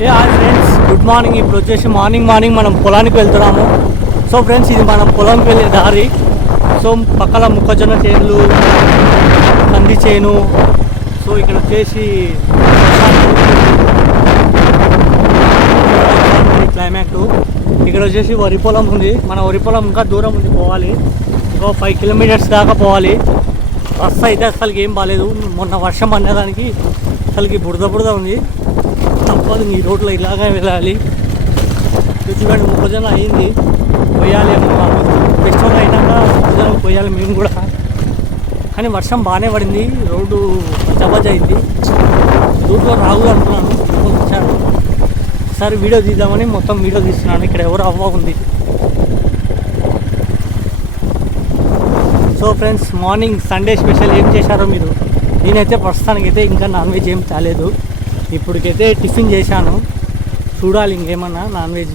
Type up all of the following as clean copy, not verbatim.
Hi friends, good morning. ఇప్పుడు వచ్చేసి morning మనం పొలానికి వెళ్తున్నాము. సో ఫ్రెండ్స్, ఇది మనం పొలంకి వెళ్ళే దారి. సో పక్కల మొక్కజొన్న చేనులు, కంది చేను. సో ఇక్కడ వచ్చేసి క్లైమాక్స్. ఇక్కడ వచ్చేసి వరి పొలం ఉంది. మన వరి పొలం ఇంకా దూరం ఉంది, పోవాలి. ఇంకో 5 కిలోమీటర్స్ దాకా పోవాలి. రస్తా అయితే అసలుకి ఏం బాగాలేదు. మొన్న వర్షం పడేదానికి అసలుకి బురద ఉంది. తప్పదు, ఈ రోడ్లో ఇలాగే వెళ్ళాలి. చూడండి, మొక్కజొన్న అయింది, కొయ్యాలి. ఫెస్టివల్ అయినాక మొక్కజొన్న కొయ్యాలి మేము కూడా. కానీ వర్షం బాగానే పడింది, రోడ్డు బజ్జ అయింది. రూట్లో రాగు అనుకున్నాను, వచ్చాను. ఒకసారి వీడియో తీద్దామని మొత్తం వీడియో తీస్తున్నాను. ఇక్కడ ఎవరు అవ్వ ఉంది. So friends, morning Sunday special ఏం చేశారో మీరు? నేనైతే ప్రస్తుతానికైతే ఇంకా నాన్ వెజ్ ఏం చాలేదు. ఇప్పటికైతే టిఫిన్ చేశాను. చూడాలి ఇంకేమన్నా non veg.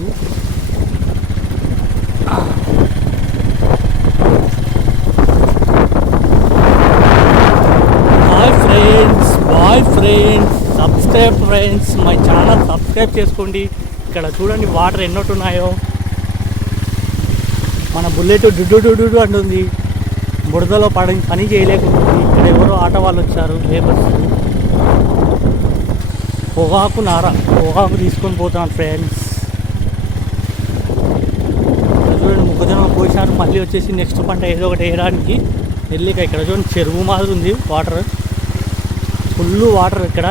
Bye friends, subscribe friends, my channel subscribe చేసుకోండి. ఇక్కడ చూడండి వాటర్ ఎన్నోటి ఉన్నాయో. మన బుల్లెట్ డుడ్డు అంటుంది. బురదలో పని చేయలేకపోతుంది. ఇక్కడ ఎవరో ఆట వాళ్ళు వచ్చారు, లేబర్స్. పొగాకు తీసుకొని పోతాను ఫ్రెండ్స్. చూడండి, మొక్కజొన్న పోసారు. మళ్ళీ వచ్చేసి నెక్స్ట్ పంట ఏదో ఒకటి వేయడానికి వెళ్ళిక. ఇక్కడ చూడండి, చెరువు మాదిరి ఉంది. Water full water. ఇక్కడ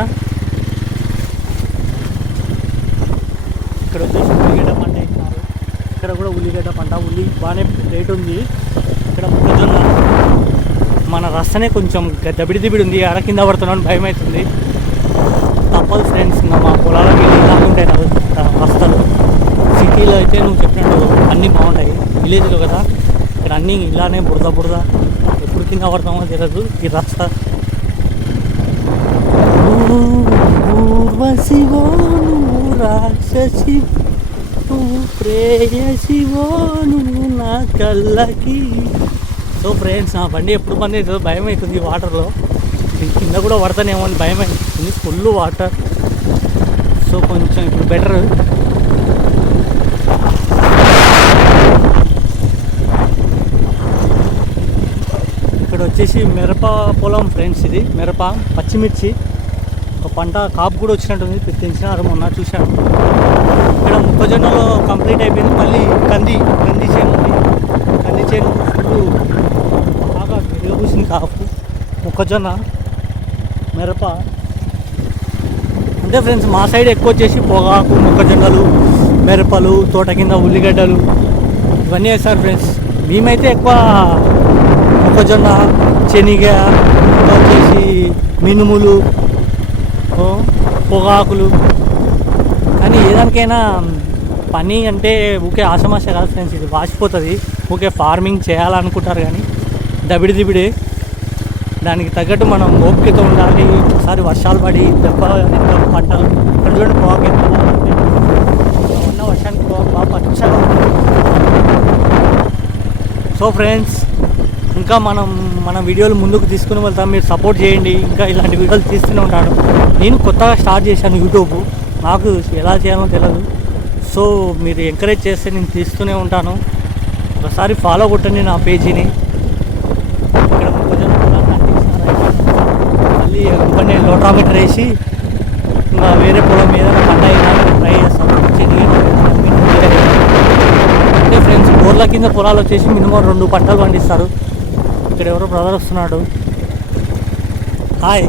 వచ్చేసి ఉల్లిగడ్డ పంట వేసినారు. ఇక్కడ కూడా ఉల్లిగడ్డ పంట. ఉల్లి బాగానే రేట్ ఉంది. ఇక్కడ మొక్కజొన్న. మన రస్తనే కొంచెం దబిడి ఉంది. ఆడ కింద పడుతున్నాను, భయం అవుతుంది. తప్పదు ఫ్రెండ్స్, ఇంకా మా పొలాలకి ఇలా ఉంటాయి రస్తాలు. సిటీలో అయితే నువ్వు చెప్పినట్టు అన్నీ బాగుంటాయి. విలేజ్లో కదా, ఇక్కడ అన్నీ ఇలానే బురద. ఎప్పుడు కింద పడతామో తెలియదు ఈ రస్తా. రాక్షసి ప్రేయసివో నువ్వు నా కళ్ళకి. సో ఫ్రెండ్స్, నా బండి ఎప్పుడు పని అవుతుందో భయం అవుతుంది వాటర్లో. కింద కూడా పడతానేమో అని భయం అవుతుంది. Full water. సో కొంచెం ఇప్పుడు బెటర్. ఇక్కడ వచ్చేసి మిరప పొలం ఫ్రెండ్స్. ఇది మిరప, పచ్చిమిర్చి. ఒక పంట కాపు కూడా వచ్చినట్టుంది, తెచ్చినారు మొన్న, చూశాను. ఇక్కడ మొక్కజొన్నలో కంప్లీట్ అయిపోయింది. మళ్ళీ కంది చేను ఉంది. కంది చేను ఫుల్ బాగా విరగబూసింది. కాపు, మొక్కజొన్న, మిరప. అంటే ఫ్రెండ్స్, మా సైడ్ ఎక్కువ వచ్చేసి పొగాకు, మొక్కజొన్నలు, మిరపలు, తోట కింద ఉల్లిగడ్డలు ఇవన్నీ వేస్తారు ఫ్రెండ్స్. మేమైతే ఎక్కువ మొక్కజొన్న, శనగ, వచ్చేసి మినుములు, పొగాకులు. కానీ ఏదానికైనా పని అంటే ఊకే ఆశమాష కాదు ఫ్రెండ్స్. ఇది వాసిపోతుంది. ఊకే ఫార్మింగ్ చేయాలనుకుంటారు కానీ దబిడిదిబిడే. దానికి తగ్గట్టు మనం ఓపికతో ఉండాలి. ఒకసారి వర్షాలు పడి పంటలు. ఇక్కడ చూడండి, పొగాకు ఎంత బాగుంది. ఉన్న వర్షానికి పొగాకు బాగా పచ్చగా. సో ఫ్రెండ్స్, ఇంకా మన వీడియోలు ముందుకు తీసుకుని వెళ్తాం. మీరు సపోర్ట్ చేయండి. ఇంకా ఇలాంటి వీడియోలు తీస్తూనే ఉంటాను. నేను కొత్తగా స్టార్ట్ చేశాను యూట్యూబ్. నాకు ఎలా చేయాలో తెలియదు. సో మీరు ఎంకరేజ్ చేస్తే నేను తీస్తూనే ఉంటాను. ఒకసారి ఫాలో కొట్టండి నా పేజీని. ఇక్కడ మళ్ళీ వెంటనే లోటామీటర్ వేసి ఇంకా వేరే పొలం మీద పంట ట్రై చేస్తాను. అంటే ఫ్రెండ్స్, బోర్ల కింద పొలాలు వచ్చేసి మినిమం 2 పంటలు పండిస్తారు. ఇక్కడ ఎవరో బ్రదర్ వస్తున్నాడు. హాయ్.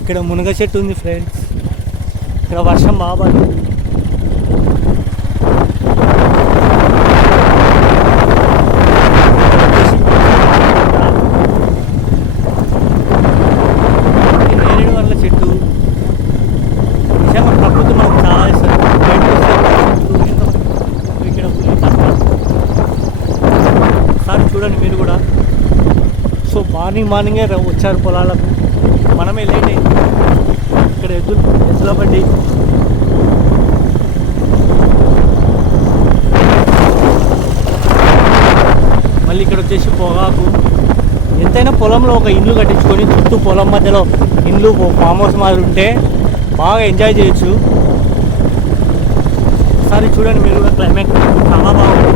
ఇక్కడ మునగ చెట్టు ఉంది ఫ్రెండ్స్. ఇక్కడ వర్షం బాగా పడుతుంది. నేరేడు వల్ల చెట్టు నిజంగా ప్రకృతి మనకు చాలా ఇస్తుంది. ఇక్కడ ఒకసారి చూడండి మీరు కూడా. సో మార్నింగే వచ్చారు పొలాలకు. మనమే లేట్ అయింది. ఇక్కడ ఎద్దుల బండి. మళ్ళీ ఇక్కడ వచ్చేసి పొగాకు. ఎంతైనా పొలంలో ఒక ఇల్లు కట్టించుకొని చుట్టూ పొలం మధ్యలో ఇల్లు ఫామ్ హౌస్ మాదిరి ఉంటే బాగా ఎంజాయ్ చేయొచ్చు. ఒకసారి చూడండి మీరు కూడా, క్లైమేట్ చాలా బాగుంది.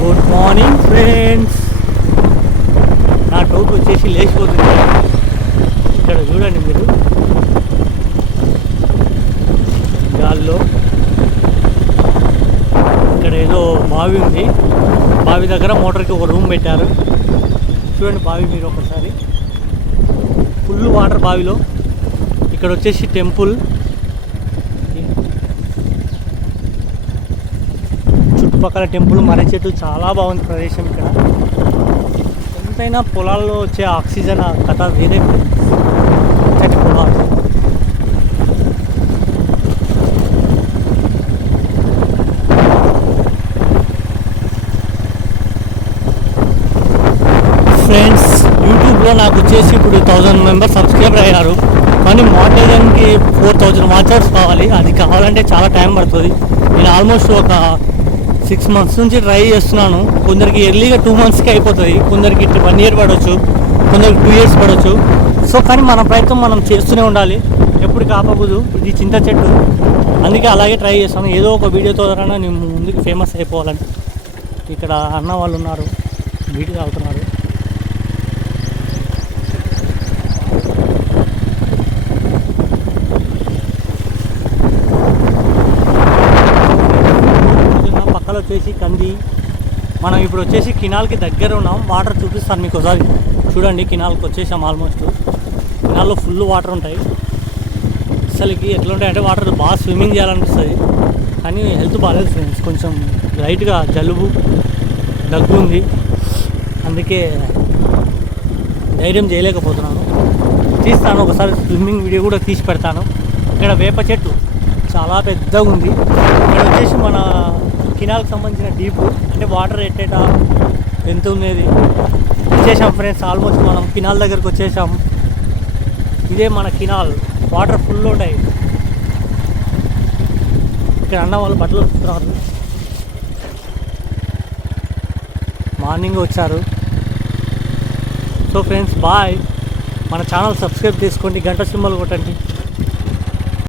Good morning friends. నా టోపు వచ్చేసి లేచిపోతుంది. ఇక్కడ చూడండి మీరు గాల్లో. ఇక్కడ ఏదో బావి ఉంది, బావి దగ్గర మోటార్కి ఒక రూమ్ పెట్టారు. చూడండి బావి మీరు ఒకసారి, ఫుల్ వాటర్ బావిలో. ఇక్కడ వచ్చేసి టెంపుల్, చుట్టుపక్కల టెంపుల్, మర్రి చెట్టు, చాలా బాగుంది ప్రదేశం ఇక్కడ. ఎంతైనా పొలాల్లో వచ్చే ఆక్సిజన్ కథ వేరే. చట్టి పొలాలు ఫ్రెండ్స్. యూట్యూబ్లో నాకు వచ్చేసి ఇప్పుడు 1000 మెంబర్స్ సబ్స్క్రైబర్ అయ్యారు. కానీ మానిటైజేషన్కి 4000 వాచ్ అవర్స్ కావాలి. అది కావాలంటే చాలా టైం పడుతుంది. నేను ఆల్మోస్ట్ ఒక 6 months నుంచి ట్రై చేస్తున్నాను. కొందరికి ఎర్లీగా 2 monthsకి అయిపోతుంది, కొందరికి 1 year పడవచ్చు, కొందరికి 2 years పడవచ్చు. సో కానీ మన ప్రయత్నం మనం చేస్తూనే ఉండాలి, ఎప్పుడు కాపకూడదు. ఇది చింత చెట్టు, అందుకే అలాగే ట్రై చేస్తాను. ఏదో ఒక వీడియోతో ద్వారా నేను ముందుకు ఫేమస్ అయిపోవాలని. ఇక్కడ అన్న వాళ్ళు ఉన్నారు, వీడియో తాగుతున్నారు. పక్కన వచ్చేసి కంది. మనం ఇప్పుడు వచ్చేసి కినాల్కి దగ్గర ఉన్నాం. వాటర్ చూపిస్తాను మీకు ఒకసారి చూడండి. కినాల్కి వచ్చేసాం ఆల్మోస్ట్. కినాల్లో ఫుల్ వాటర్ ఉంటాయి. అసలుకి ఎట్లా ఉంటాయంటే వాటర్ బాగా స్విమ్మింగ్ చేయాలనిపిస్తుంది, కానీ హెల్త్ బాగాలేదు ఫ్రెండ్స్. కొంచెం లైట్గా జలుబు దగ్గు ఉంది, అందుకే ధైర్యం చేయలేకపోతున్నాను. తీస్తాను ఒకసారి, స్విమ్మింగ్ వీడియో కూడా తీసి పెడతాను. ఇక్కడ వేప చెట్టు చాలా పెద్దగా ఉంది. ఇక్కడ వచ్చేసి మన కినాల్కి సంబంధించిన డీప్, అంటే వాటర్ ఎట్టేట ఎంత ఉండేది. వచ్చేసాం ఫ్రెండ్స్, ఆల్మోస్ట్ మనం కినాల్ దగ్గరకు వచ్చేసాం. ఇదే మన కినాల్, వాటర్ ఫుల్ ఉంటాయి. ఇక్కడ అన్న వాళ్ళు బట్టలు వస్తున్నారు, మార్నింగ్ వచ్చారు. So friends bye. మన ఛానల్ సబ్స్క్రైబ్ చేసుకోండి, గంట సింబల్ కొట్టండి.